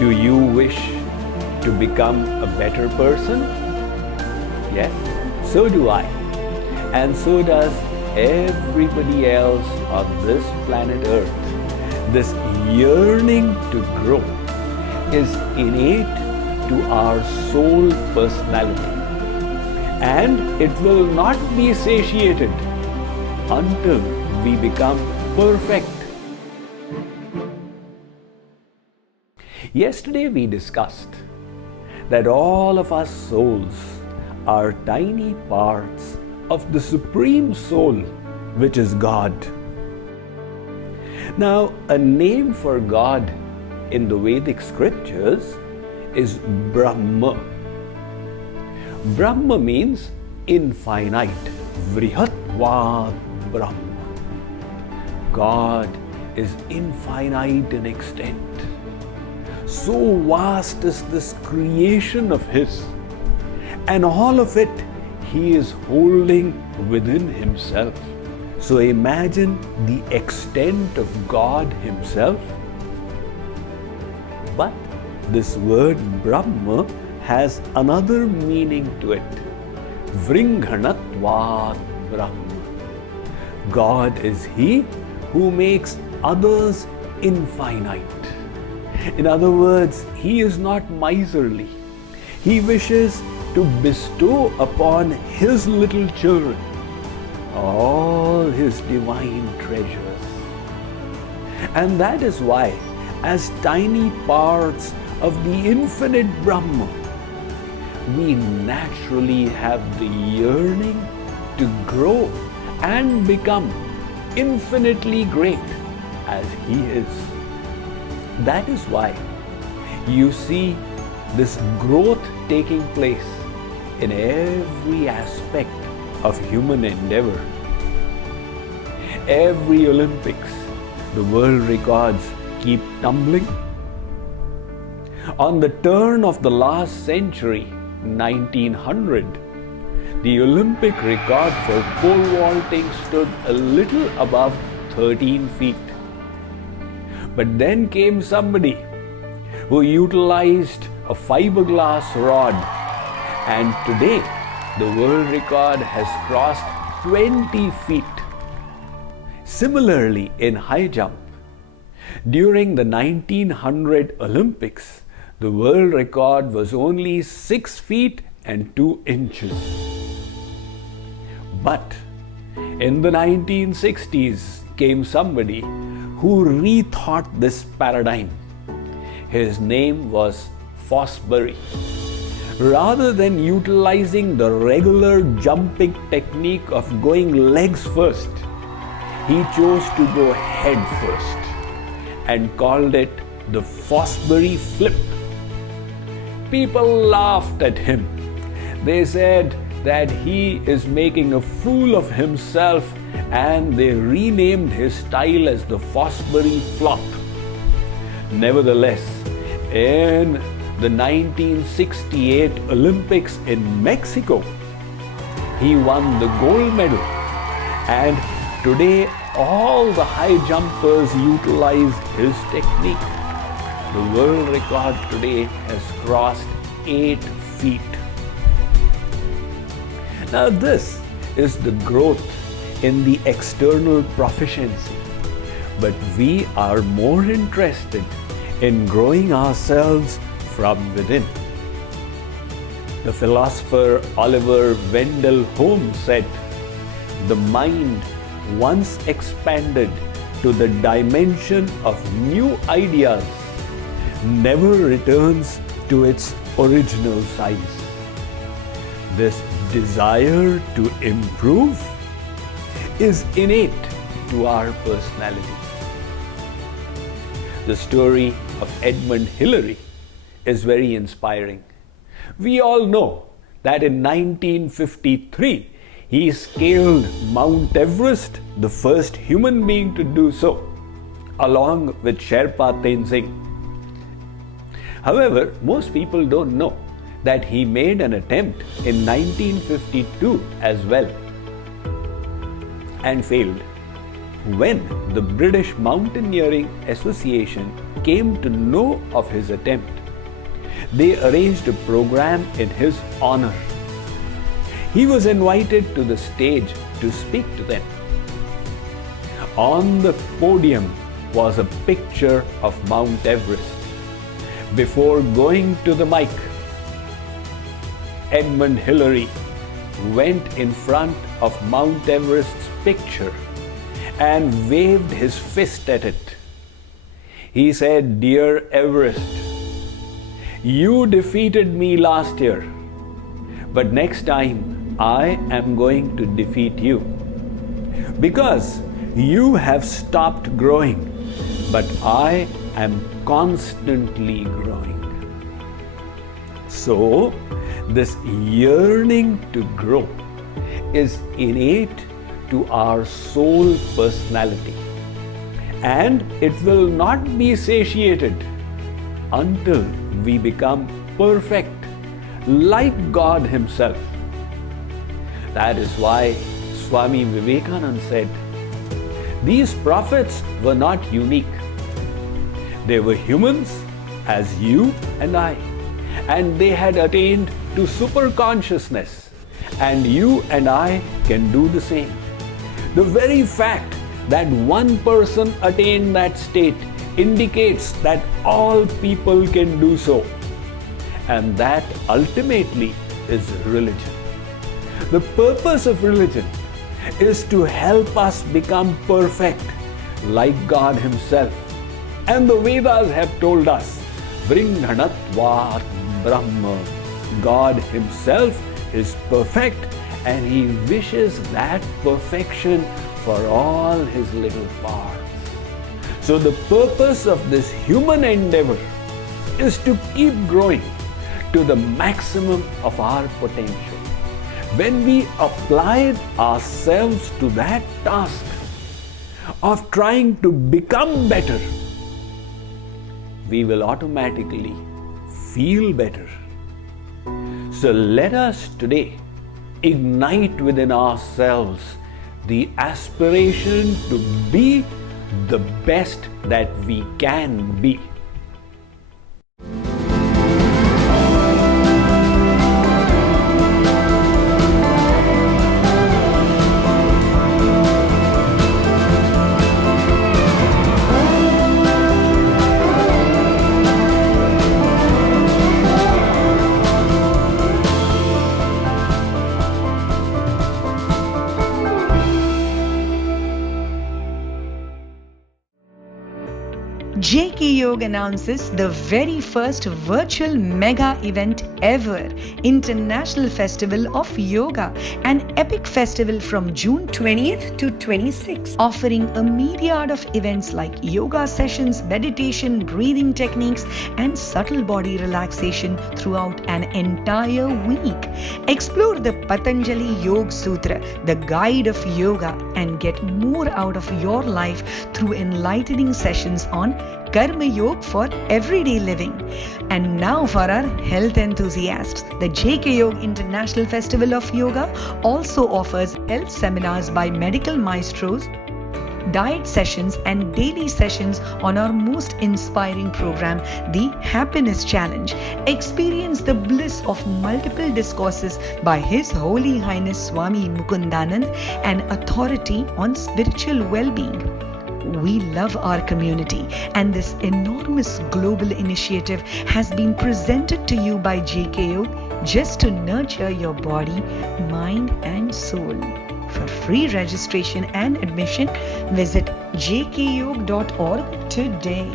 Do you wish to become a better person? Yes, so do I. And so does everybody else on this planet Earth. This yearning to grow is innate to our soul personality. And it will not be satiated until we become perfect. Yesterday we discussed that all of us souls are tiny parts of the Supreme Soul, which is God. Now, a name for God in the Vedic scriptures is Brahma. Brahma means infinite, Vrihatvat Brahma. God is infinite in extent. So vast is this creation of His, and all of it He is holding within Himself. So imagine the extent of God Himself. But this word Brahma has another meaning to it. Vringhanatvat Brahma. God is He who makes others infinite. In other words, He is not miserly. He wishes to bestow upon His little children all His divine treasures. And that is why, as tiny parts of the infinite Brahma, we naturally have the yearning to grow and become infinitely great as He is. That is why you see this growth taking place in every aspect of human endeavor. Every Olympics, the world records keep tumbling. On the turn of the last century, 1900, the Olympic record for pole vaulting stood a little above 13 feet. But then came somebody who utilized a fiberglass rod, and today the world record has crossed 20 feet. Similarly, in high jump, during the 1900 Olympics, the world record was only 6 feet and 2 inches. But in the 1960s came somebody who rethought this paradigm. His name was Fosbury. Rather than utilizing the regular jumping technique of going legs first, he chose to go head first and called it the Fosbury flip. People laughed at him. They said that he is making a fool of himself, and they renamed his style as the Fosbury flop. Nevertheless, in the 1968 Olympics in Mexico, he won the gold medal, and today all the high jumpers utilize his technique. The world record today has crossed 8 feet. Now this is the growth in the external proficiency, but we are more interested in growing ourselves from within. The philosopher Oliver Wendell Holmes said, "The mind, once expanded to the dimension of new ideas, never returns to its original size." This desire to improve is innate to our personality. The story of Edmund Hillary is very inspiring. We all know that in 1953, he scaled Mount Everest, the first human being to do so, along with Sherpa Tenzing. However, most people don't know that he made an attempt in 1952 as well and failed. When the British Mountaineering Association came to know of his attempt, they arranged a program in his honor. He was invited to the stage to speak to them. On the podium was a picture of Mount Everest. Before going to the mic, Edmund Hillary went in front of Mount Everest's picture and waved his fist at it. He said, "Dear Everest, you defeated me last year, but next time I am going to defeat you because you have stopped growing, but I am constantly growing." So, this yearning to grow is innate to our soul personality, and it will not be satiated until we become perfect like God Himself. That is why Swami Vivekananda said, "These prophets were not unique. They were humans as you and I, and they had attained to super consciousness, and you and I can do the same." The very fact that one person attained that state indicates that all people can do so, and that ultimately is religion. The purpose of religion is to help us become perfect like God Himself. And the Vedas have told us, Vrindhanatvat Brahma. God Himself is perfect, and He wishes that perfection for all His little parts. So the purpose of this human endeavor is to keep growing to the maximum of our potential. When we apply ourselves to that task of trying to become better, we will automatically feel better. So let us today ignite within ourselves the aspiration to be the best that we can be. JKYog announces the very first virtual mega event ever, International Festival of Yoga, an epic festival from June 20th to 26th, offering a myriad of events like yoga sessions, meditation, breathing techniques, and subtle body relaxation throughout an entire week. Explore the Patanjali Yoga Sutra, the guide of yoga, and get more out of your life through enlightening sessions on Karma Yoga for everyday living. And now for our health enthusiasts, the JKYog International Festival of Yoga also offers health seminars by medical maestros, diet sessions and daily sessions on our most inspiring program, the Happiness Challenge. Experience the bliss of multiple discourses by His Holy Highness Swami Mukundananda, an authority on spiritual well-being. We love our community, and this enormous global initiative has been presented to you by JKYog just to nurture your body, mind and soul. For free registration and admission, visit jkyog.org today.